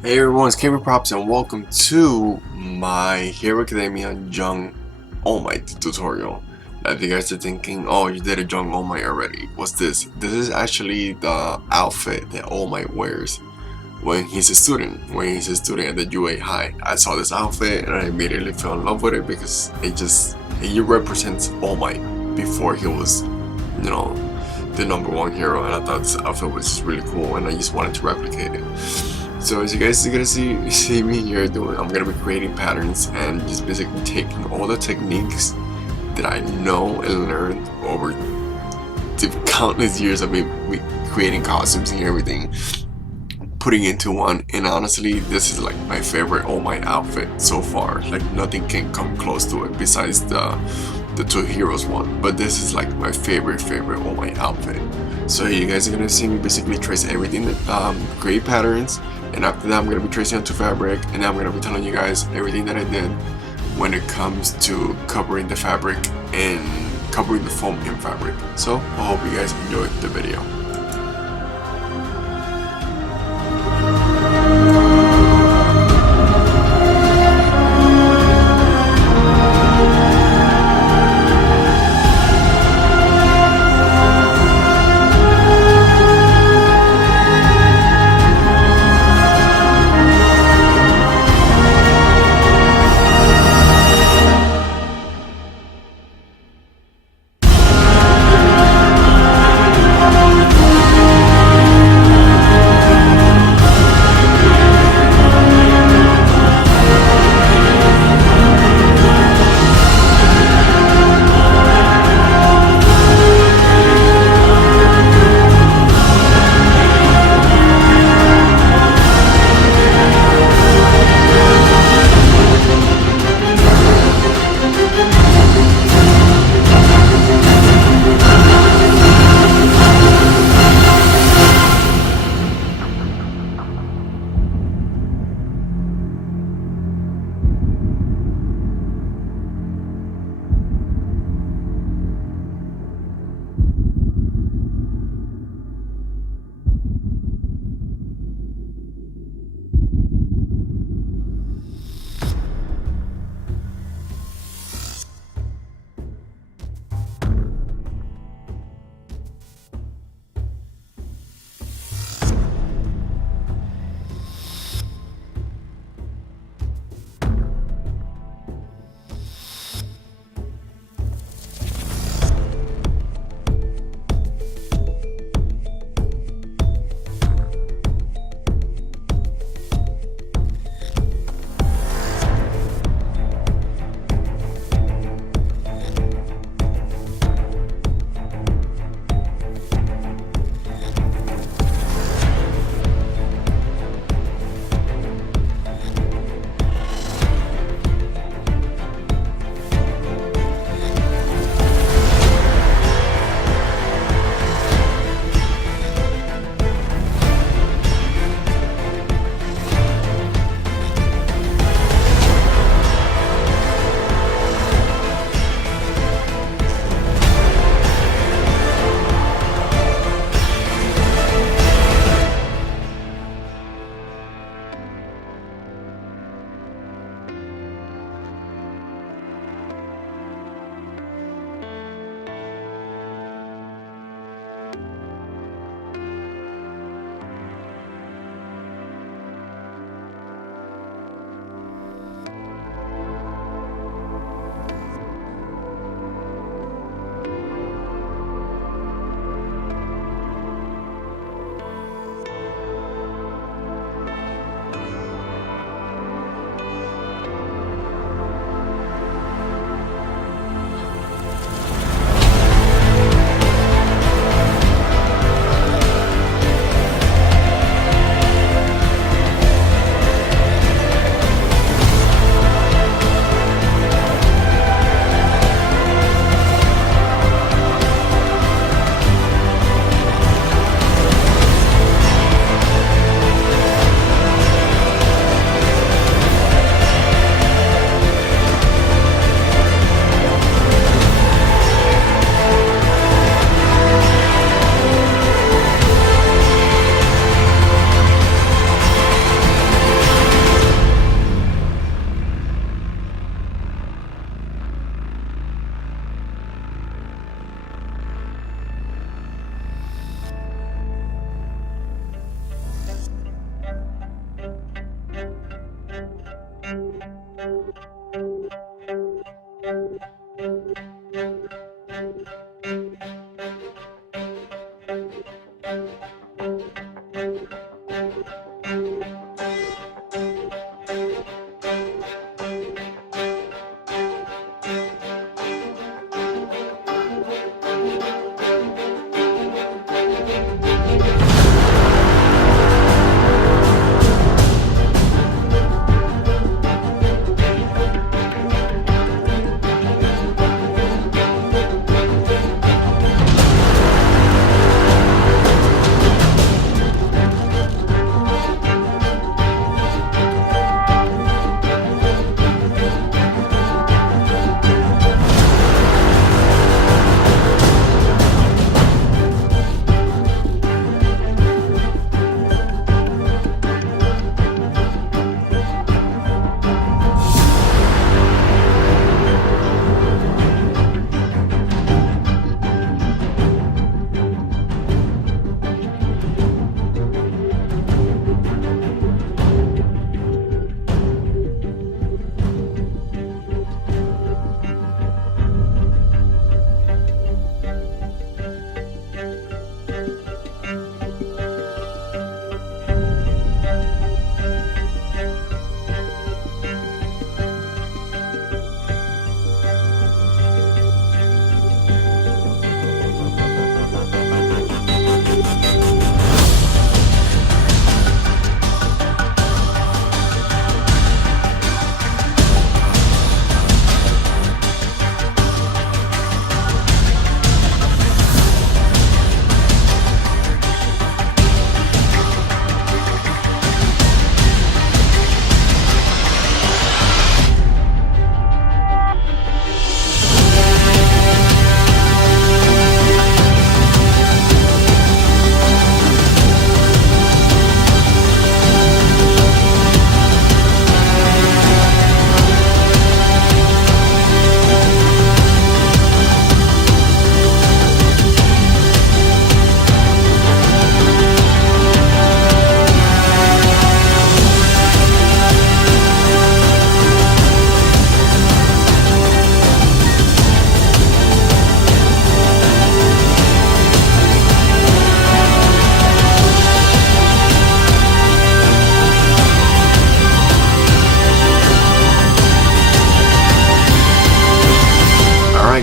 Hey everyone, it's Cameron Props and welcome to my Hero Academia Young All Might tutorial. Now if you guys are thinking, oh you did a Young All Might already, what's this? This is actually the outfit that All Might wears when he's a student, at the UA High. I saw this outfit and I immediately fell in love with it because it represents All Might before he was, the #1 hero, and I thought this outfit was just really cool and I just wanted to replicate it. So as you guys are gonna see me here doing, I'm gonna be creating patterns and just basically taking all the techniques that I know and learned over the countless years of me creating costumes and everything, putting into one. And honestly, this is like my favorite All Might outfit so far. Like nothing can come close to it besides the Two Heroes one, but this is like my favorite All Might outfit. So you guys are gonna see me basically trace everything that create patterns, and after that I'm gonna be tracing onto fabric, and then I'm gonna be telling you guys everything that I did when it comes to covering the fabric and covering the foam in fabric. So I hope you guys enjoyed the video.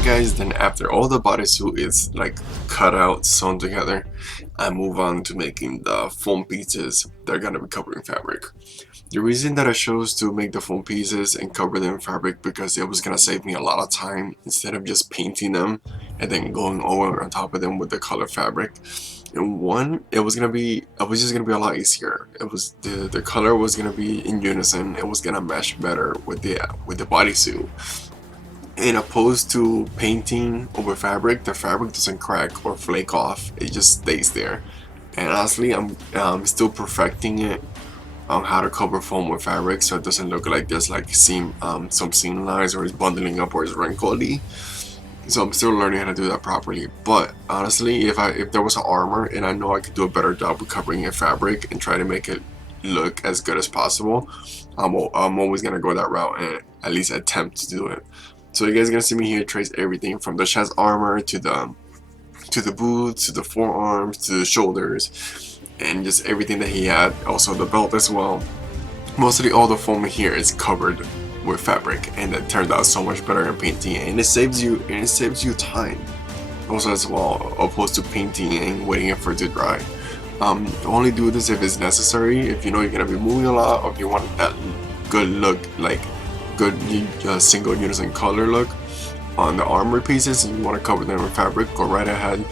Guys, then after all the bodysuit is like cut out, sewn together, I move on to making the foam pieces that are gonna be covered in fabric. The reason that I chose to make the foam pieces and cover them in fabric because it was gonna save me a lot of time instead of just painting them and then going over on top of them with the color fabric. And one, it was just gonna be a lot easier. It was the color was gonna be in unison. It was gonna mesh better with the bodysuit. And opposed to painting over fabric, the fabric doesn't crack or flake off. It just stays there. And honestly, I'm still perfecting it on how to cover foam with fabric so it doesn't look like there's like some seam lines or it's bundling up or it's wrinkly. So I'm still learning how to do that properly. But honestly, if there was an armor and I know I could do a better job with covering it fabric and try to make it look as good as possible, I'm always gonna go that route and at least attempt to do it. So you guys are gonna see me here trace everything from the chest armor to the boots, to the forearms, to the shoulders, and just everything that he had. Also the belt as well. Mostly all the foam here is covered with fabric, and it turned out so much better in painting, and it saves you time also as well, opposed to painting and waiting for it to dry. Only do this if it's necessary, if you know you're gonna be moving a lot, or if you want that good look, like good single unison color look on the armor pieces and you want to cover them with fabric, go right ahead.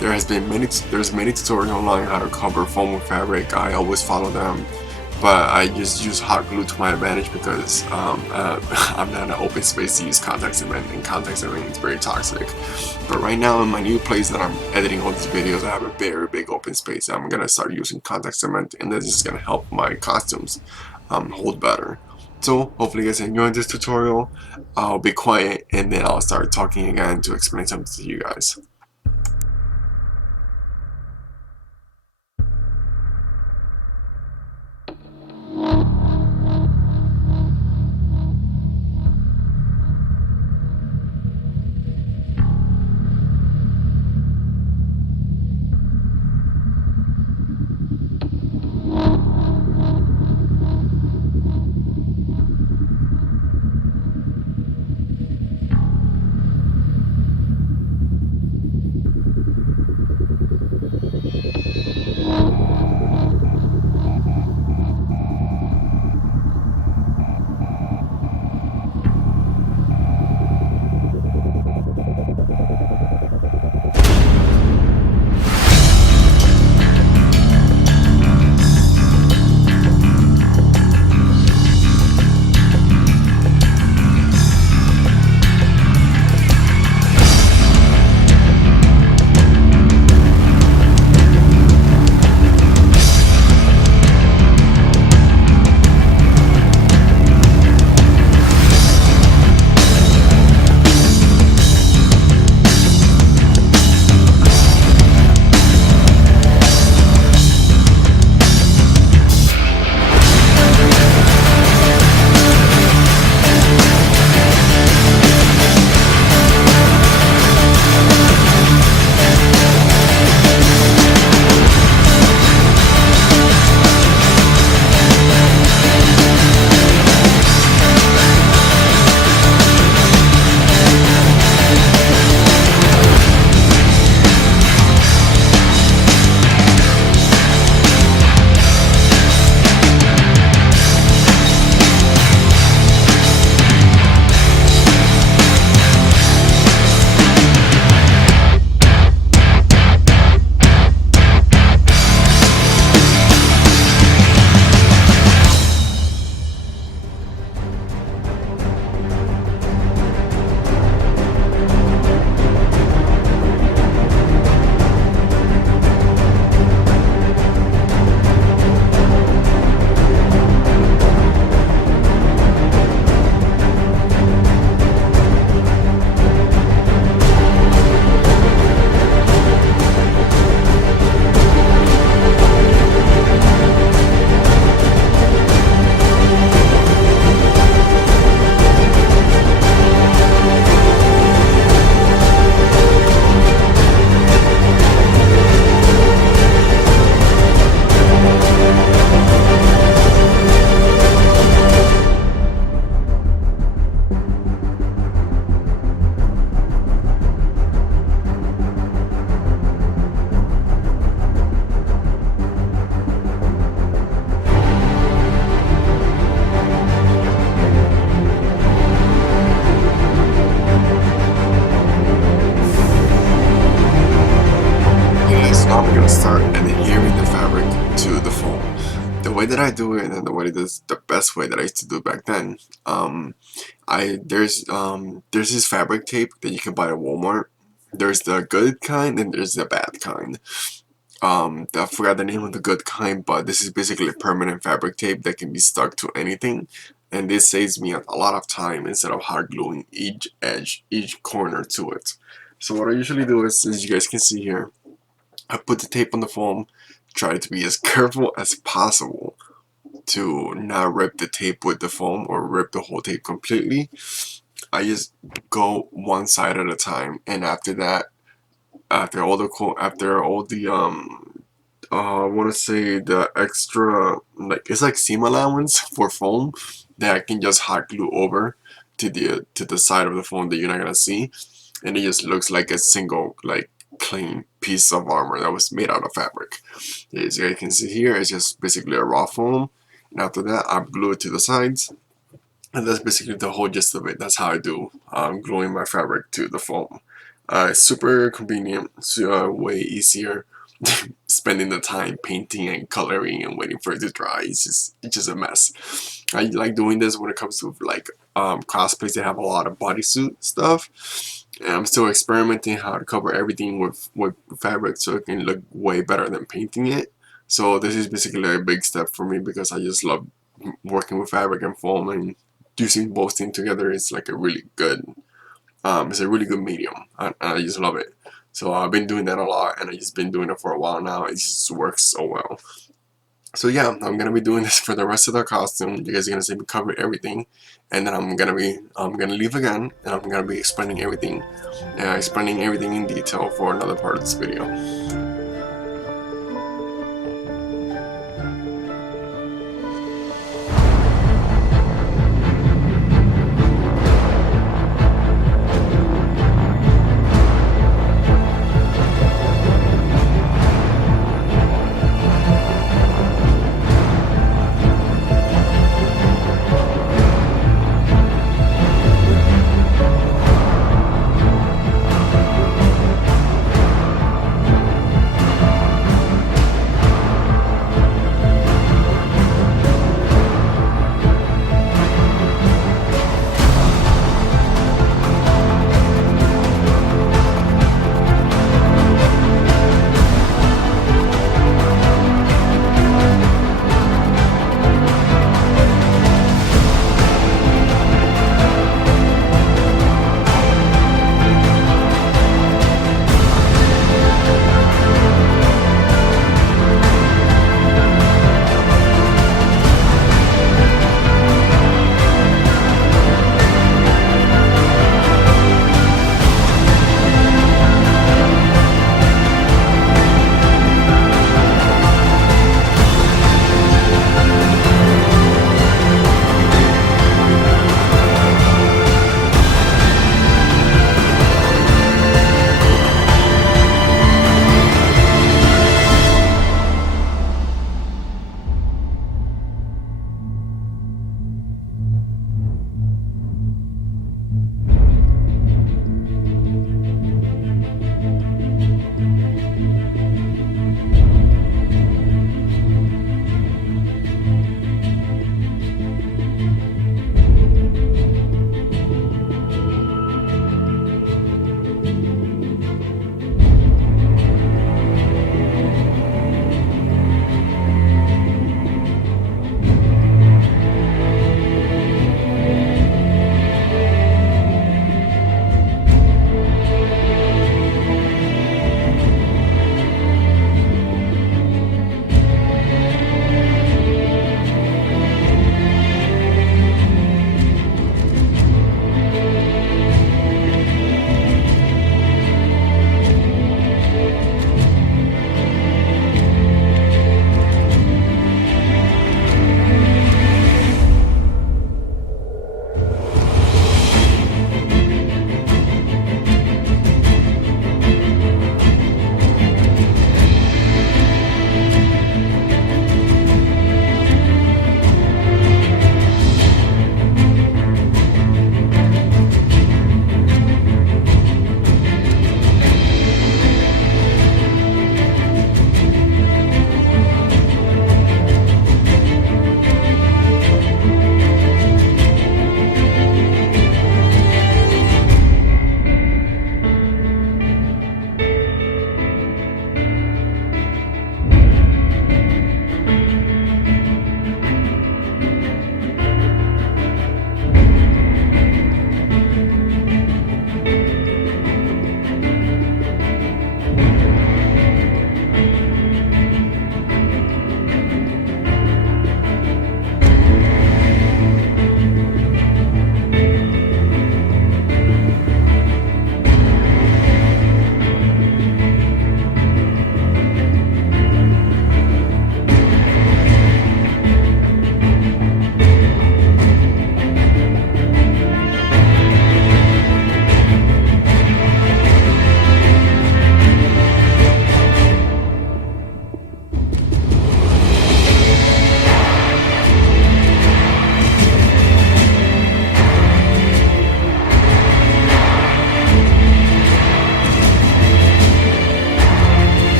There's many tutorials online how to cover foam with fabric. I always follow them, but I just use hot glue to my advantage because I'm not in an open space to use contact cement, and contact cement is very toxic. But right now in my new place that I'm editing all these videos, I have a very big open space. I'm gonna start using contact cement, and this is gonna help my costumes hold better. So hopefully you guys enjoyed this tutorial. I'll be quiet and then I'll start talking again to explain something to you guys. way that I do it and the best way that I used to do it back then, there's this fabric tape that you can buy at Walmart. There's the good kind and there's the bad kind. I forgot the name of the good kind, but this is basically a permanent fabric tape that can be stuck to anything, and this saves me a lot of time instead of hard gluing each edge, each corner to it. So what I usually do is, as you guys can see here, I put the tape on the foam, try to be as careful as possible to not rip the tape with the foam or rip the whole tape completely. I just go one side at a time, and after that, after all the I want to say the extra, like it's like seam allowance for foam that I can just hot glue over to the side of the foam that you're not gonna see, and it just looks like a single like clean piece of armor that was made out of fabric. As you can see here, it's just basically a raw foam, and after that I glue it to the sides, and that's basically the whole gist of it. That's how I do gluing my fabric to the foam. It's super convenient. It's way easier spending the time painting and coloring and waiting for it to dry. It's just a mess. I like doing this when it comes to like cosplays that have a lot of bodysuit stuff, and I'm still experimenting how to cover everything with fabric so it can look way better than painting it. So this is basically a big step for me because I just love working with fabric and foam, and using both things together is like a really good it's a really good medium. I just love it. So I've been doing that a lot, and I've just been doing it for a while now. It just works so well. So yeah, I'm gonna be doing this for the rest of the costume. You guys are gonna see me cover everything, and then I'm gonna leave again, and I'm gonna be explaining everything in detail for another part of this video.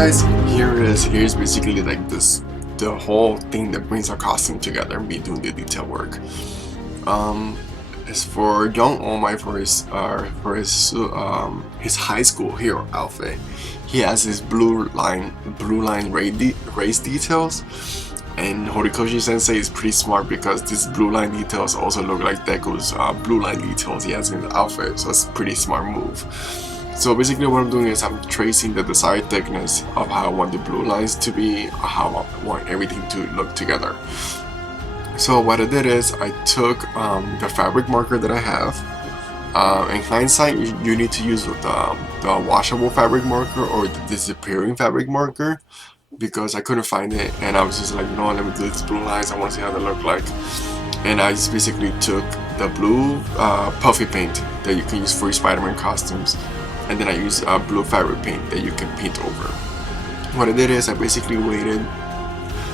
guys, here's basically like this, the whole thing that brings our costume together and be doing the detail work. As for young Omai, his high school hero outfit, he has his blue line race details. And Horikoshi Sensei is pretty smart because these blue line details also look like Deku's blue line details he has in the outfit, so it's a pretty smart move. So basically what I'm doing is I'm tracing the desired thickness of how I want the blue lines to be, how I want everything to look together. So what I did is I took the fabric marker that I have. In hindsight, you need to use the washable fabric marker or the disappearing fabric marker, because I couldn't find it, and I was just like, no, let me do these blue lines, I want to see how they look like. And I just basically took the blue puffy paint that you can use for your Spider-Man costumes, and then I used blue fabric paint that you can paint over. What I did is I basically waited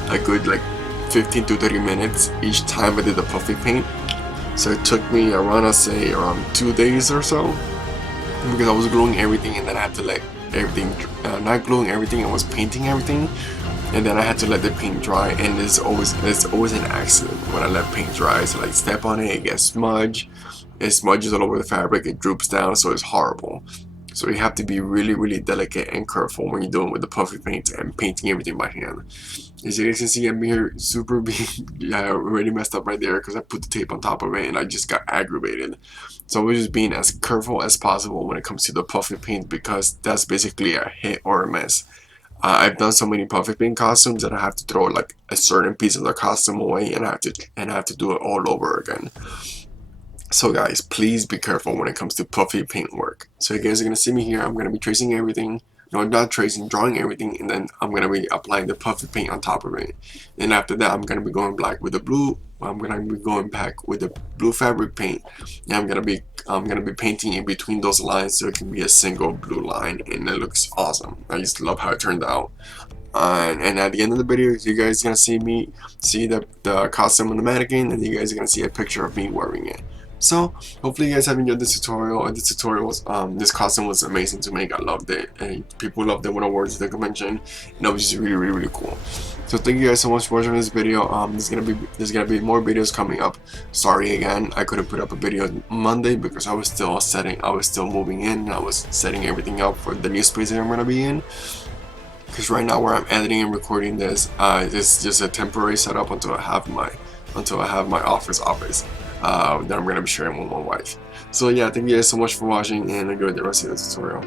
a good like 15 to 30 minutes each time I did the puffy paint. So it took me around, I'd say around 2 days or so, because I was gluing everything and then I had to let everything, not gluing everything, I was painting everything, and then I had to let the paint dry. And there's always an accident when I let paint dry. So like step on it, it gets smudged, it smudges all over the fabric, it droops down, so it's horrible. So you have to be really delicate and careful when you're doing with the puffy paint and painting everything by hand. As you guys can see, I'm here super yeah, already messed up right there because I put the tape on top of it and I just got aggravated. So I was just being as careful as possible when it comes to the puffy paint, because that's basically a hit or a miss. I've done so many puffy paint costumes that I have to throw like a certain piece of the costume away and I have to do it all over again. So guys, please be careful when it comes to puffy paint work. So you guys are gonna see me here. I'm gonna be tracing everything. No, not tracing, drawing everything, and then I'm gonna be applying the puffy paint on top of it. And after that, I'm gonna be going black with the blue. I'm gonna be going back with the blue fabric paint. And I'm gonna be painting in between those lines so it can be a single blue line, and it looks awesome. I just love how it turned out. And at the end of the video, you guys are gonna see the costume on the mannequin, and you guys are gonna see a picture of me wearing it. So hopefully you guys have enjoyed this tutorial. And this costume was amazing to make. I loved it, and people loved it when I wore it to the convention, and it was just really cool. So thank you guys so much for watching this video. There's gonna be more videos coming up. Sorry again, I couldn't put up a video Monday because I was still moving in. I was setting everything up for the new space that I'm gonna be in. Because right now where I'm editing and recording this, it's just a temporary setup until I have my office that I'm gonna be sharing with my wife. So yeah, thank you guys so much for watching, and enjoy the rest of the tutorial.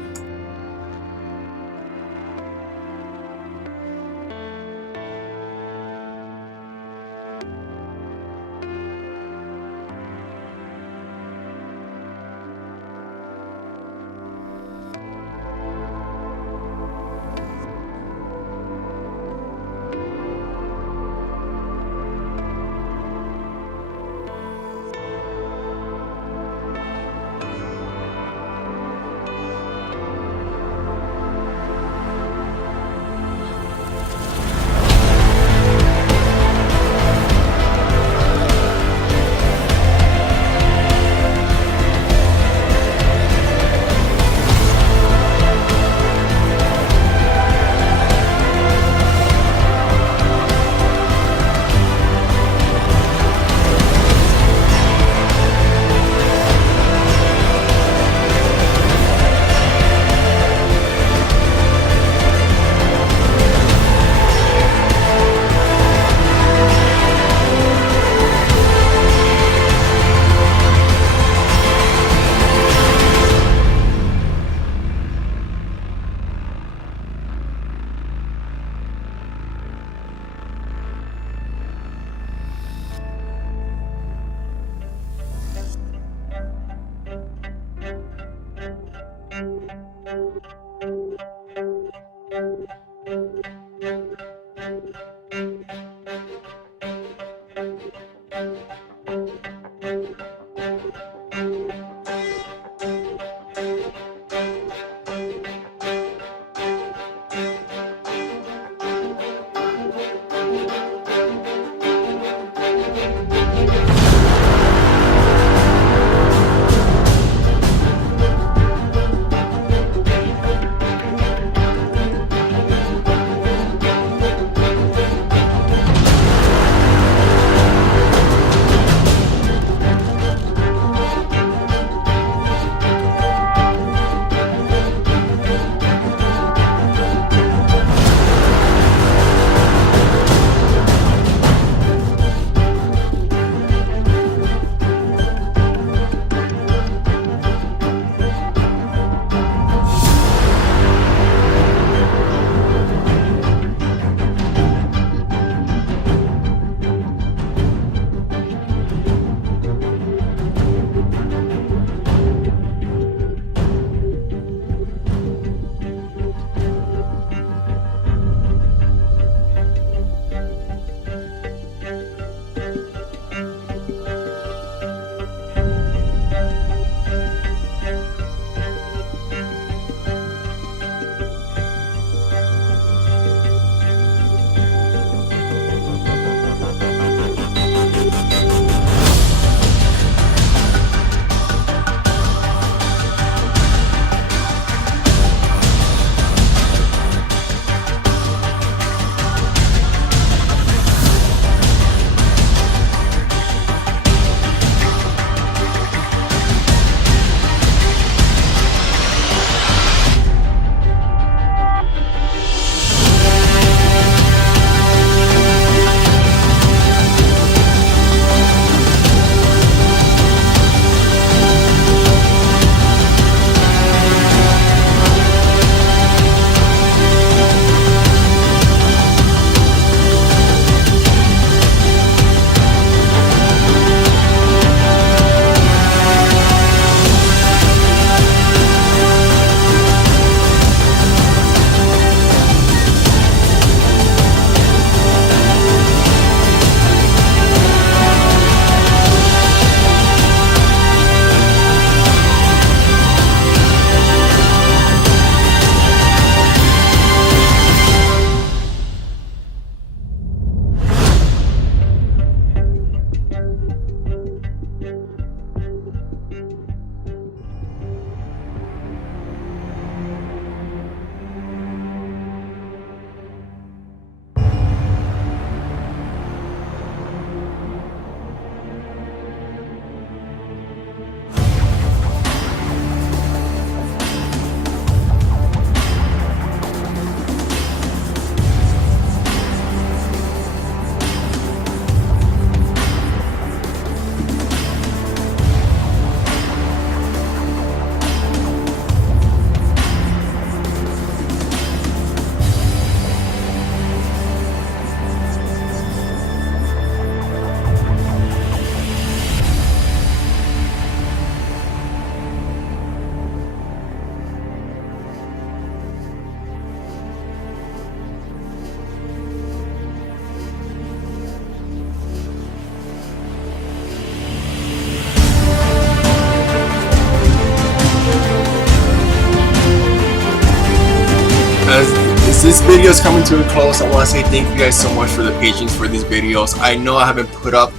As this video is coming to a close, I want to say thank you guys so much for the patience for these videos. I know I haven't put up,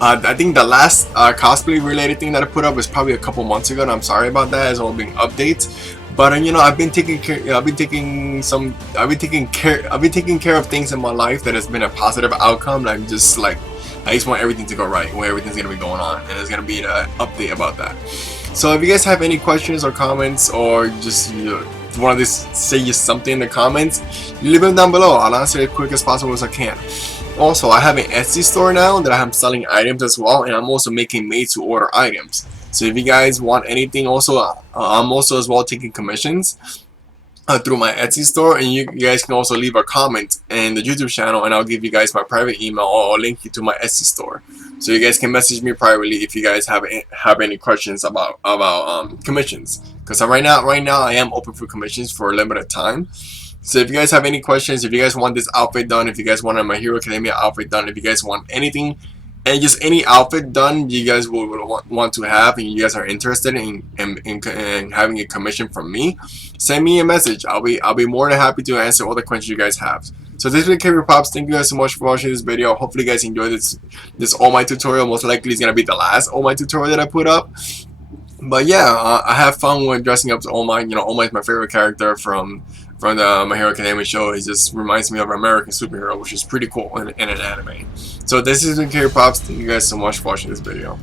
I think the last cosplay related thing that I put up was probably a couple months ago, and I'm sorry about that. It's all been updates. But you know, I've been taking care of things in my life that has been a positive outcome. And I'm just like, I just want everything to go right, where everything's gonna be going on, and there's gonna be an update about that. So if you guys have any questions or comments, or just want to say just something in the comments, leave them down below. I'll answer it as quick as possible as I can. Also, I have an Etsy store now that I'm selling items as well, and I'm also making made-to-order items. So if you guys want anything, also I'm also as well taking commissions through my Etsy store, and you guys can also leave a comment in the YouTube channel, and I'll give you guys my private email, or I'll link you to my Etsy store, so you guys can message me privately if you guys have any questions about commissions. Because right now I am open for commissions for a limited time. So if you guys have any questions, if you guys want this outfit done, if you guys want My Hero Academia outfit done, if you guys want anything, and just any outfit done you guys will want to have, and you guys are interested in having a commission from me, send me a message. I'll be more than happy to answer all the questions you guys have. So this has been K Pops. Thank you guys so much for watching this video. Hopefully you guys enjoyed this All Might tutorial. Most likely it's gonna be the last All Might tutorial that I put up. But yeah, I have fun when dressing up to All Might. You know, All Might's my favorite character from the My Hero Academia show. It just reminds me of an American superhero, which is pretty cool in an anime. So this has been K Pops. Thank you guys so much for watching this video.